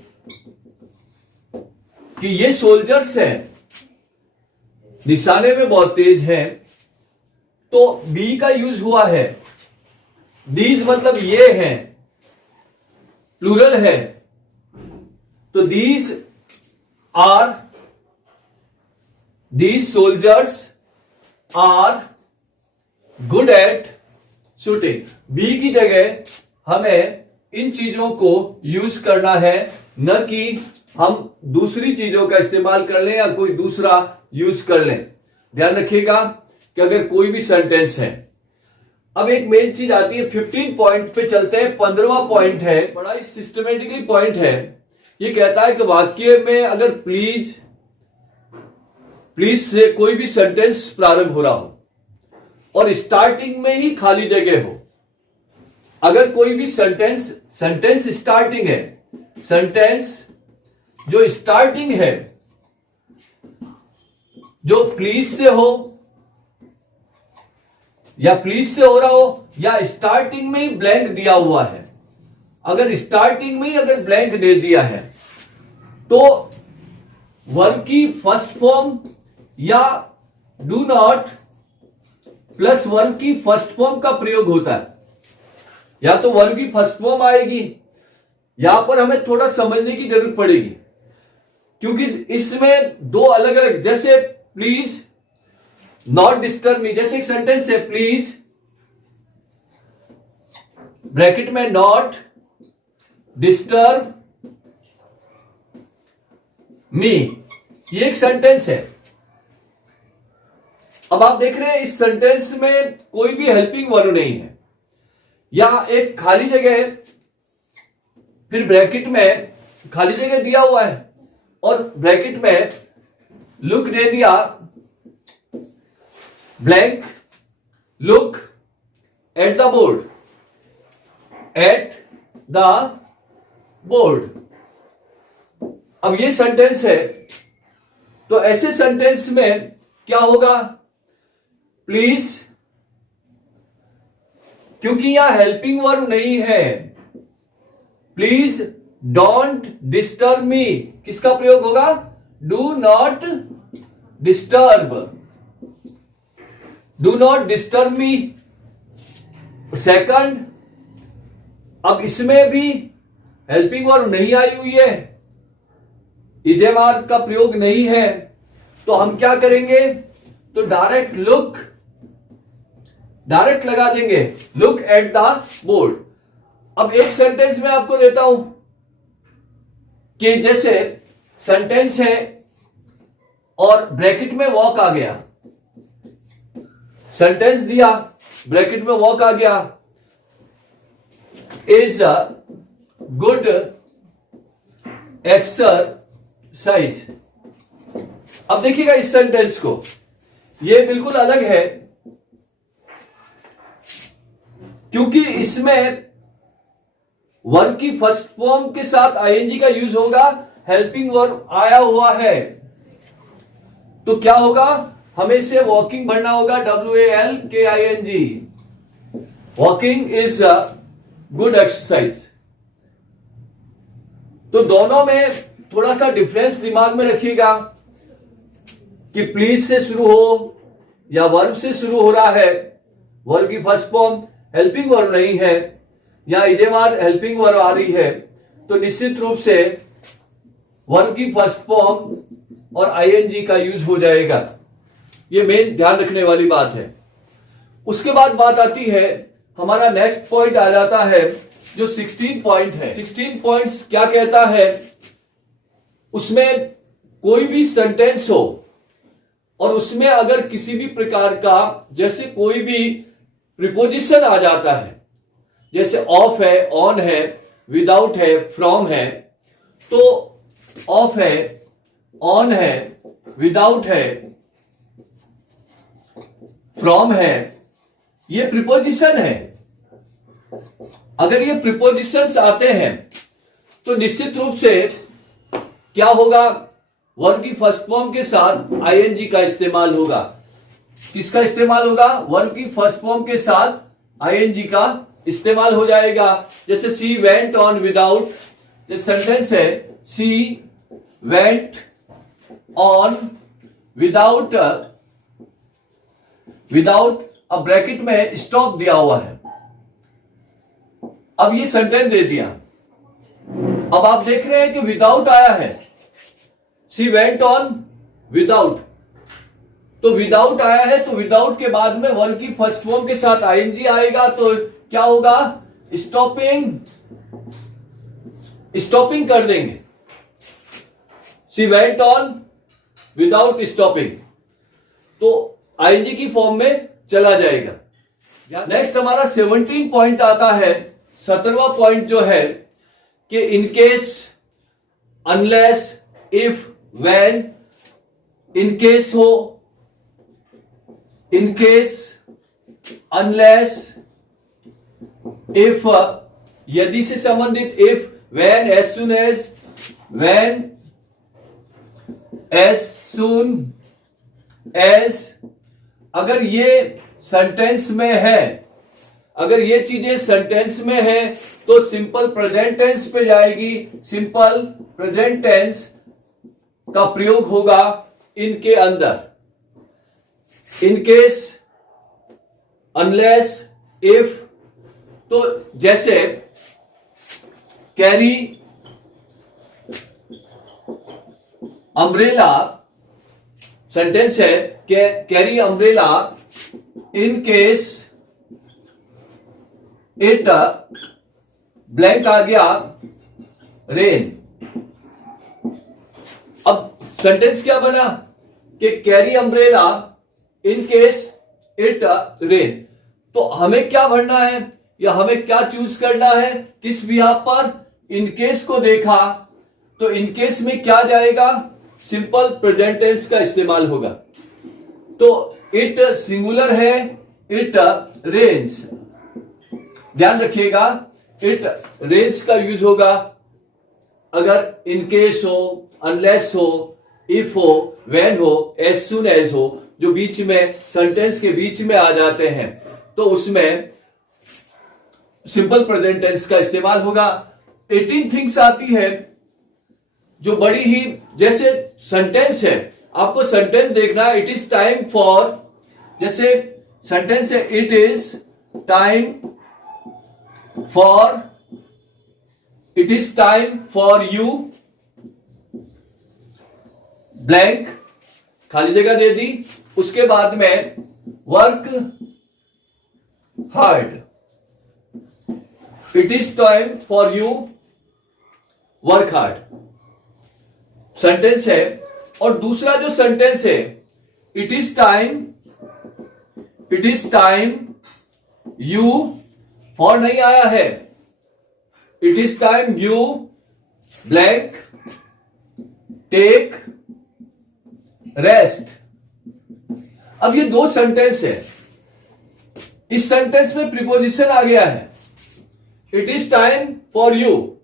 कि ये सोल्जर्स हैं, निशाने में बहुत तेज हैं, तो बी का यूज हुआ है। दीज मतलब ये हैं, प्लूरल है, तो these soldiers are good at shooting. Be की जगह हमें इन चीजों को यूज करना है, न कि हम दूसरी चीजों का इस्तेमाल कर लें या कोई दूसरा यूज कर लें। ध्यान रखिएगा कि अगर कोई भी सेंटेंस है, अब एक मेन चीज आती है, 15 पॉइंट पे चलते हैं। 15वां पॉइंट है, बड़ा ही सिस्टमेटिकली पॉइंट है। ये कहता है कि वाक्य में अगर प्लीज से कोई भी सेंटेंस प्रारंभ हो रहा हो और स्टार्टिंग में ही खाली जगह हो, अगर कोई भी सेंटेंस स्टार्टिंग है, सेंटेंस जो स्टार्टिंग है, जो प्लीज से हो या प्लीज से हो रहा हो, या स्टार्टिंग में ही ब्लैंक दिया हुआ है, अगर स्टार्टिंग में ही अगर ब्लैंक दे दिया है, तो वर्ब की फर्स्ट फॉर्म या डू नॉट प्लस वर्ब की फर्स्ट फॉर्म का प्रयोग होता है। या तो वर्ब की फर्स्ट फॉर्म आएगी, यहां पर हमें थोड़ा समझने की जरूरत पड़ेगी, क्योंकि इसमें दो अलग अलग, जैसे प्लीज नॉट डिस्टर्ब मी, जैसे एक सेंटेंस है प्लीज ब्रैकेट में नॉट डिस्टर्ब मी, ये एक सेंटेंस है। अब आप देख रहे हैं इस सेंटेंस में कोई भी हेल्पिंग वर्ब नहीं है, या एक खाली जगह है, फिर ब्रैकेट में खाली जगह दिया हुआ है और ब्रैकेट में लुक दे दिया, blank, look at the board, at the board. अब ये सेंटेंस है, तो ऐसे सेंटेंस में क्या होगा? प्लीज, क्योंकि यहां हेल्पिंग वर्ब नहीं है, प्लीज डोंट डिस्टर्ब मी, किसका प्रयोग होगा? Do not disturb, do not disturb me. Second, अब इसमें भी हेल्पिंग वर्ब नहीं आई हुई है, इजेमार का प्रयोग नहीं है, तो हम क्या करेंगे? तो डायरेक्ट डायरेक्ट लगा देंगे, लुक एट द बोर्ड। अब एक सेंटेंस में आपको देता हूं कि जैसे सेंटेंस है और ब्रैकेट में वॉक आ गया, सेंटेंस दिया, ब्रैकेट में वॉक आ गया, इज अ गुड एक्सरसाइज। अब देखिएगा इस सेंटेंस को, यह बिल्कुल अलग है क्योंकि इसमें वर्ब की फर्स्ट फॉर्म के साथ आईएनजी का यूज होगा, हेल्पिंग वर्ब आया हुआ है, तो क्या होगा, हमें इसे वॉकिंग भरना होगा, WALKING। Walking is a good exercise. तो दोनों में थोड़ा सा डिफरेंस दिमाग में रखिएगा कि प्लीज से शुरू हो या वर्ब से शुरू हो रहा है, वर्ब की फर्स्ट फॉर्म हेल्पिंग वर्ब नहीं है या इजेमार हेल्पिंग वर्ब आ रही है, तो निश्चित रूप से वर्ब की फर्स्ट फॉर्म और आईएनजी का यूज हो जाएगा। ये मेन ध्यान रखने वाली बात है। उसके बाद बात आती है, हमारा नेक्स्ट पॉइंट आ जाता है जो 16 पॉइंट है। 16 पॉइंट्स क्या कहता है, उसमें कोई भी सेंटेंस हो और उसमें अगर किसी भी प्रकार का, जैसे कोई भी प्रीपोजिशन आ जाता है, जैसे ऑफ है, ऑन है, विदाउट है, फ्रॉम है, तो ऑफ है, ऑन है, विदाउट है, फ्रॉम है, ये प्रीपोजिशन है। अगर ये प्रीपोजिशंस आते हैं तो निश्चित रूप से क्या होगा, वर्ब की फर्स्ट फॉर्म के साथ आईएनजी का इस्तेमाल होगा। किसका इस्तेमाल होगा, वर्ब की फर्स्ट फॉर्म के साथ आईएनजी का इस्तेमाल हो जाएगा। जैसे she went on without, sentence है she went on without, without अब ब्रैकेट में स्टॉप दिया हुआ है। अब ये सेंटेंस दे दिया, अब आप देख रहे हैं कि विदाउट आया है, सी वेंट ऑन विदाउट, तो विदाउट आया है, तो विदाउट के बाद में वर्ब की फर्स्ट फॉर्म के साथ आईएनजी आएगा, तो क्या होगा, स्टॉपिंग, स्टॉपिंग कर देंगे, she went on without stopping, तो आईएनजी की फॉर्म में चला जाएगा। नेक्स्ट हमारा 17 पॉइंट आता है, 17वां पॉइंट जो है कि in case, unless, if, when, in case हो, इनकेस, अनलेस, इफ, यदि से संबंधित if, when, as soon as, when, as soon as, अगर ये सेंटेंस में है, अगर ये चीजें सेंटेंस में है तो सिंपल प्रेजेंट टेंस पे जाएगी, सिंपल प्रेजेंट टेंस का प्रयोग होगा इनके अंदर। इनकेस, अनलेस, इफ, तो जैसे कैरी अम्ब्रेला, सेंटेंस है carry umbrella in case it, blank आ गया, रेन। अब सेंटेंस क्या बना कि carry umbrella in case it rain, तो हमें क्या भरना है या हमें क्या चूज करना है, किस बिहाफ पर, इनकेस को देखा तो इनकेस में क्या जाएगा, सिंपल प्रेजेंट टेंस का इस्तेमाल होगा। तो इट सिंगुलर है, इट रेन्स, ध्यान रखिएगा, इट रेन्स का यूज होगा अगर इनकेस हो, अनलेस हो, इफ हो, व्हेन हो, एज सुन एज हो, जो बीच में सेंटेंस के बीच में आ जाते हैं, तो उसमें सिंपल प्रेजेंट टेंस का इस्तेमाल होगा। 18 थिंग्स आती है जो बड़ी ही, जैसे सेंटेंस है, आपको सेंटेंस देखना है, इट इज टाइम फॉर, जैसे सेंटेंस है it is time for, it is time for you, blank, खाली जगह दे दी, उसके बाद में work hard. It is time for you work hard. Sentence है। और दूसरा जो सेंटेंस है, it is time you, for नहीं आया है, it is time you blank take rest. अब ये दो सेंटेंस है। इस सेंटेंस में प्रीपोजिशन आ गया है, it is time for you.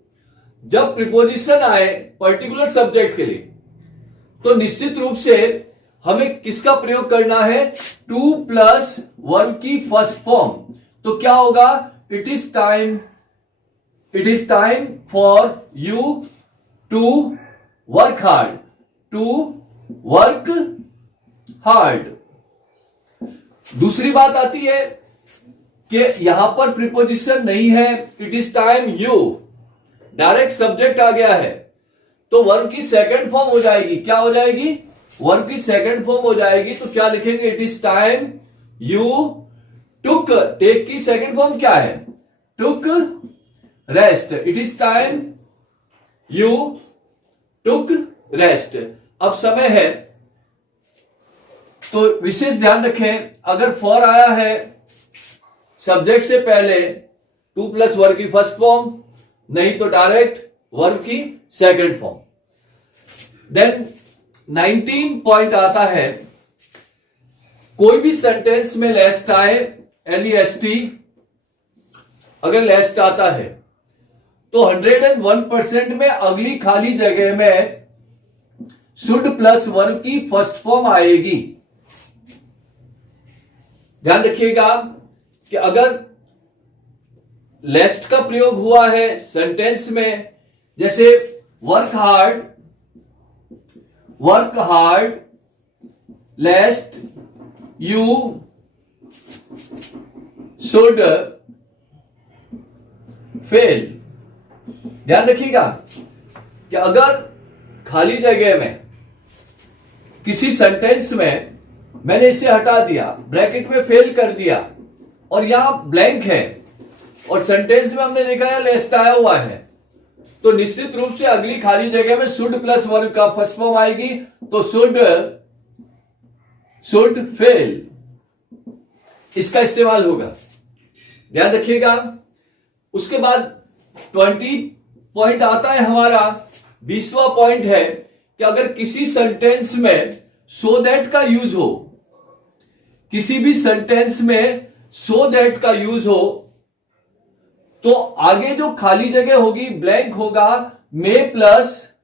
जब प्रीपोजिशन आए पर्टिकुलर सब्जेक्ट के लिए, तो निश्चित रूप से हमें किसका प्रयोग करना है, टू प्लस वर्ब की फर्स्ट फॉर्म। तो क्या होगा, it is time for you to work hard. दूसरी बात आती है कि यहां पर प्रीपोजिशन नहीं है, it is time you, direct subject आ गया है, तो वर्ब की सेकंड फॉर्म हो जाएगी। क्या हो जाएगी, वर्ब की सेकंड फॉर्म हो जाएगी। तो क्या लिखेंगे, it is time you took, take की सेकंड फॉर्म क्या है, took rest. It is time you took rest. अब समय है, तो विशेष ध्यान रखें, अगर फॉर आया है सब्जेक्ट से पहले, टू प्लस वर्ब की फर्स्ट फॉर्म, नहीं तो डायरेक्ट वर्ब की सेकंड फॉर्म। देन 19 पॉइंट आता है, कोई भी सेंटेंस में लेस्ट आए, LEST, अगर लेस्ट आता है तो 101% में अगली खाली जगह में शुड प्लस वर्ब की फर्स्ट फॉर्म आएगी। ध्यान रखिएगा कि अगर लेस्ट का प्रयोग हुआ है सेंटेंस में, जैसे work hard लेस्ट you should fail. ध्यान रखिएगा कि अगर खाली जगह में किसी सेंटेंस में मैंने इसे हटा दिया, ब्रैकेट में फेल कर दिया, और यहां ब्लैंक है, और सेंटेंस में हमने देखा है लेस्ट आया हुआ है, तो निश्चित रूप से अगली खाली जगह में शुड प्लस वर्ब का फर्स्ट फॉर्म आएगी, तो शुड फेल, इसका इस्तेमाल होगा। ध्यान रखिएगा। उसके बाद 20 पॉइंट आता है हमारा, 20वां पॉइंट है कि अगर किसी सेंटेंस में सो दैट का यूज हो, किसी भी सेंटेंस में सो दैट का यूज हो, तो आगे जो खाली जगह होगी, ब्लैंक होगा, मे प्लस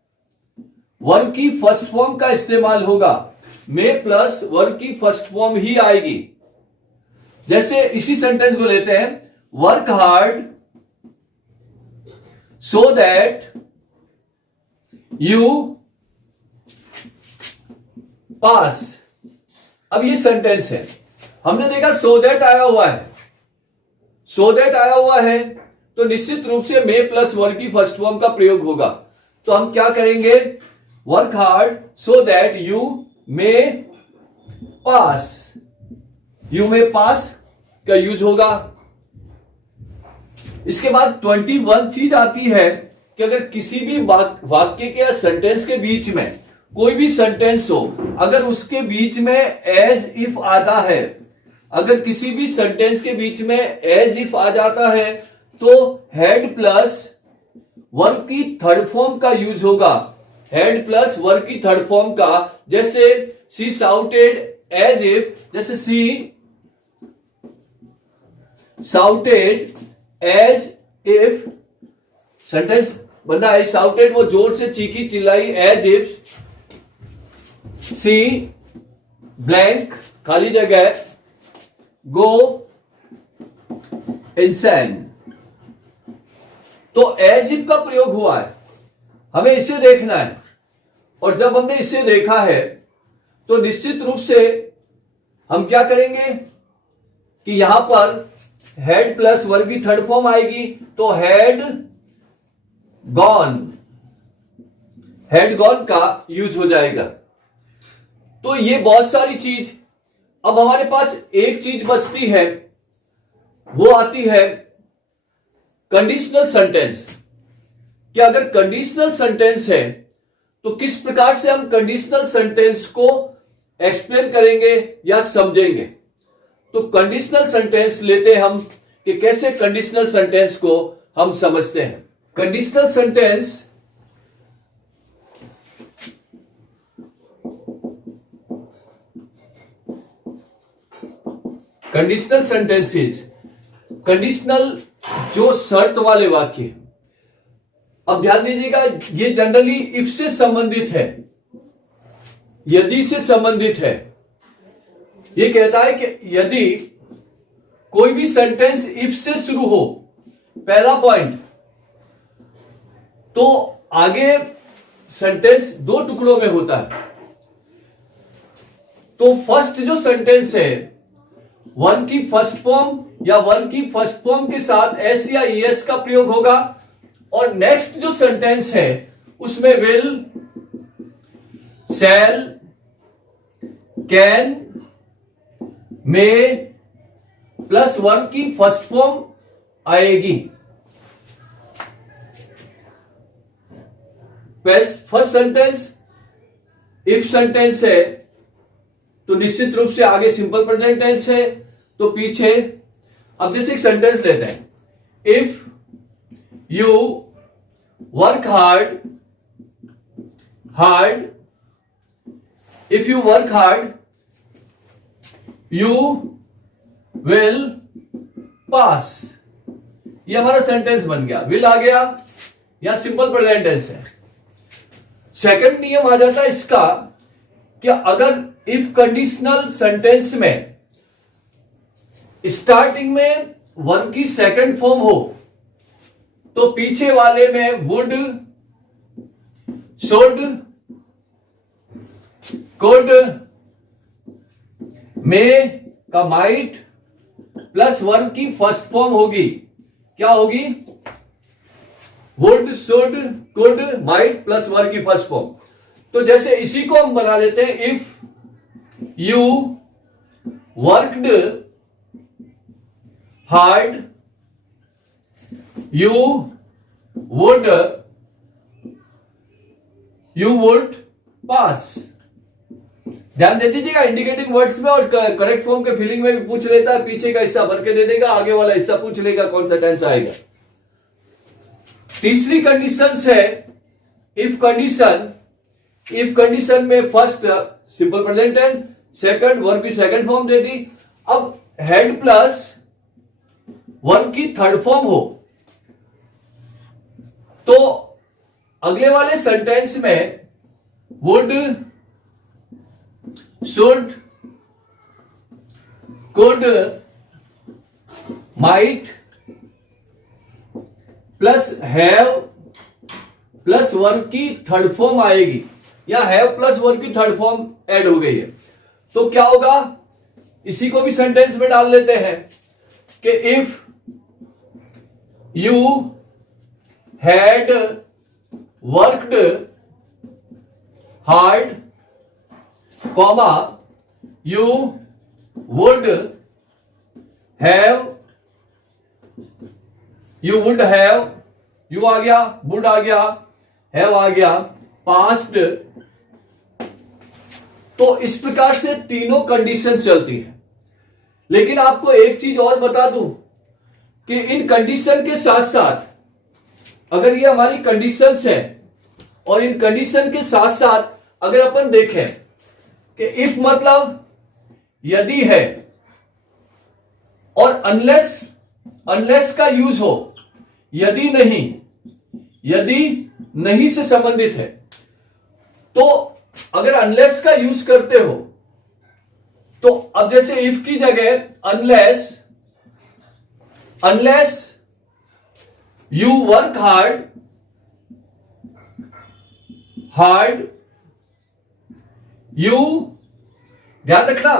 वर्ब की फर्स्ट फॉर्म का इस्तेमाल होगा। मे प्लस वर्ब की फर्स्ट फॉर्म ही आएगी। जैसे इसी सेंटेंस को लेते हैं, work hard so that you pass. अब ये सेंटेंस है, हमने देखा सो दैट आया हुआ है, सो दैट आया हुआ है, तो निश्चित रूप से मे प्लस वर्ब की फर्स्ट फॉर्म का प्रयोग होगा। तो हम क्या करेंगे, work hard so that you may pass, you may pass का यूज होगा। इसके बाद 21 चीज आती है कि अगर किसी भी वाक्य के या सेंटेंस के बीच में कोई भी सेंटेंस हो, अगर उसके बीच में एज इफ आता है, अगर किसी भी सेंटेंस के बीच में एज इफ आ जाता है, तो हेड प्लस वर्ब की थर्ड फॉर्म का यूज होगा। हेड प्लस वर्ब की थर्ड फॉर्म का, जैसे सी साउटेड एज इफ, जैसे सी साउटेड एज इफ, सेंटेंस बना है साउटेड, वो जोर से चीखी चिल्लाई, एज इफ सी ब्लैंक खाली जगह गो इंसैन। तो एज इफ का प्रयोग हुआ है, हमें इसे देखना है, और जब हमने इसे देखा है तो निश्चित रूप से हम क्या करेंगे कि यहां पर हेड प्लस वर्ब की थर्ड फॉर्म आएगी, तो हेड गॉन का यूज हो जाएगा। तो ये बहुत सारी चीज। अब हमारे पास एक चीज बचती है, वो आती है कंडीशनल सेंटेंस। कि अगर कंडीशनल सेंटेंस है तो किस प्रकार से हम कंडीशनल सेंटेंस को एक्सप्लेन करेंगे या समझेंगे। तो कंडीशनल सेंटेंस लेते हैं हम कि कैसे कंडीशनल सेंटेंस को हम समझते हैं। Conditional sentence conditional sentences, conditional जो शर्त वाले वाक्य हैं। अब ध्यान दीजिएगा, ये जनरली इफ से संबंधित है, यदि से संबंधित है। ये कहता है कि यदि कोई भी सेंटेंस इफ से शुरू हो, पहला पॉइंट, तो आगे सेंटेंस दो टुकड़ों में होता है। तो फर्स्ट जो सेंटेंस है वन की फर्स्ट फॉर्म या वन की फर्स्ट फॉर्म के साथ एस या ईएस का प्रयोग होगा, और नेक्स्ट जो सेंटेंस है उसमें will, shall, can, may plus one की फर्स्ट फॉर्म आएगी। फर्स्ट सेंटेंस इफ सेंटेंस है तो निश्चित रूप से आगे सिंपल प्रेजेंट टेंस है, तो पीछे। अब जैसे एक सेंटेंस लेते हैं, if you work hard, if you work hard you will pass. ये हमारा सेंटेंस बन गया, विल आ गया या सिंपल प्रेजेंट टेंस है। सेकंड नियम आ जाता है इसका कि अगर इफ कंडीशनल सेंटेंस में स्टार्टिंग में वर्ब की सेकंड फॉर्म हो तो पीछे वाले में वुड, शुड, कुड, मे का माइट प्लस वर्ब की फर्स्ट फॉर्म होगी। क्या होगी? Would, should, could, might plus verb की फर्स्ट फॉर्म। तो जैसे इसी को हम बना लेते हैं, if you worked hard you would पास। ध्यान दे दीजिएगा इंडिकेटिंग वर्ड्स में, और करेक्ट फॉर्म के फिलिंग में भी पूछ लेता है, पीछे का हिस्सा भर के दे देगा, आगे वाला हिस्सा पूछ लेगा कौन सा टेंस आएगा। तीसरी कंडीशन है इफ कंडीशन में first simple present tense, second verb की सेकंड फॉर्म दे दी। अब हेड प्लस वर्ब की थर्ड फॉर्म हो तो अगले वाले सेंटेंस में would, should, could, might plus have plus verb की थर्ड फॉर्म आएगी, या हैव प्लस वर्ब की थर्ड फॉर्म ऐड हो गई है। तो क्या होगा, इसी को भी सेंटेंस में डाल लेते हैं कि if you had worked hard, comma you would have, you आ गया, वुड आ गया, हैव आ गया, पास्ट। तो इस प्रकार से तीनों कंडीशन चलती है। लेकिन आपको एक चीज और बता दूं कि इन कंडीशन के साथ साथ अगर ये हमारी कंडीशंस है, और इन कंडीशन के साथ साथ अगर अपन देखें कि इफ मतलब यदि है, और अनलेस का यूज हो, यदि नहीं से संबंधित है, तो अगर अनलेस का यूज करते हो तो अब जैसे इफ की जगह unless you work hard you, ध्यान रखना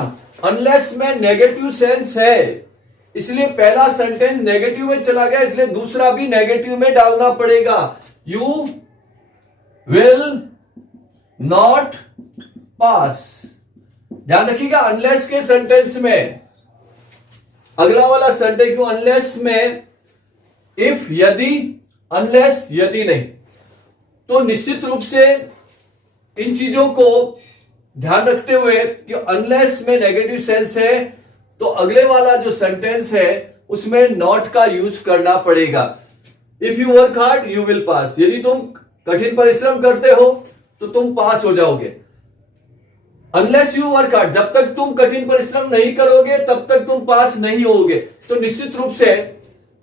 अनलेस में नेगेटिव सेंस है, इसलिए पहला सेंटेंस नेगेटिव में चला गया, इसलिए दूसरा भी नेगेटिव में डालना पड़ेगा। You will not pass. ध्यान रखिएगा अनलेस के सेंटेंस में अगला वाला संडे क्यों? अनलेस में, इफ यदि, अनलेस यदि नहीं, तो निश्चित रूप से इन चीजों को ध्यान रखते हुए कि अनलेस में नेगेटिव सेंस है तो अगले वाला जो सेंटेंस है उसमें नॉट का यूज करना पड़ेगा। If you work hard you will pass, यदि तुम कठिन परिश्रम करते हो तो तुम पास हो जाओगे। अनलेस यू वर्क हार्ड, जब तक तुम कठिन परिश्रम नहीं करोगे तब तक तुम पास नहीं होगे। तो निश्चित रूप से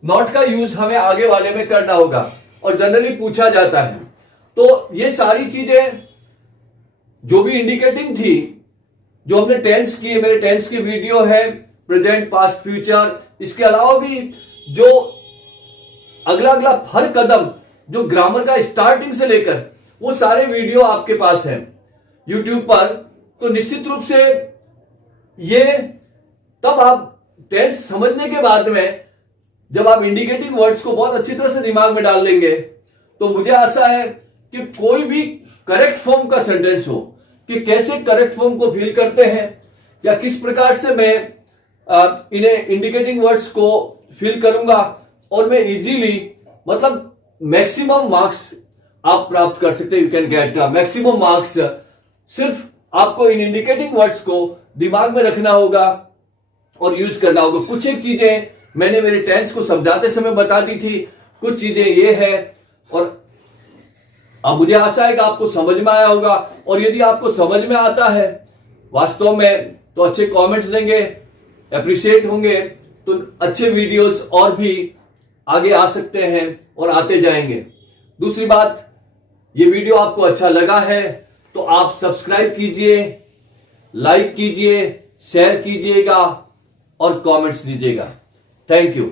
नॉट का यूज हमें आगे वाले में करना होगा और जनरली पूछा जाता है। तो ये सारी चीजें जो भी इंडिकेटिंग थी, जो हमने टेंस की, मेरे टेंस की वीडियो है, प्रेजेंट, पास्ट, फ्यूचर, इसके अलावा भी जो अगला अगला हर कदम जो ग्रामर का स्टार्टिंग से लेकर वो सारे वीडियो आपके पास है यूट्यूब पर। तो निश्चित रूप से ये तब आप टेंस समझने के बाद में जब आप इंडिकेटिंग वर्ड्स को बहुत अच्छी तरह से दिमाग में डाल लेंगे तो मुझे आशा है कि कोई भी करेक्ट फॉर्म का सेंटेंस हो, कि कैसे करेक्ट फॉर्म को फील करते हैं या किस प्रकार से मैं इन्हें इंडिकेटिंग वर्ड्स को फील करूंगा और मैं इजीली, मतलब मैक्सिमम मार्क्स आप प्राप्त कर सकते हैं। You can get maximum marks. सिर्फ आपको इन इंडिकेटिंग वर्ड्स को दिमाग में रखना होगा और यूज करना होगा। कुछ एक चीजें मैंने मेरे टेंस को समझाते समय बता दी थी, कुछ चीजें ये है, और अब मुझे आशा है कि आपको समझ में आया होगा। और यदि आपको समझ में आता है वास्तव में तो अच्छे कमेंट्स देंगे, अप्रिशिएट होंगे, तो अच्छे वीडियोस और भी आगे आ सकते हैं और आते जाएंगे। दूसरी बात, ये वीडियो आपको अच्छा लगा है तो आप सब्सक्राइब कीजिए, लाइक कीजिए, शेयर कीजिएगा और कमेंट्स दीजिएगा। Thank you.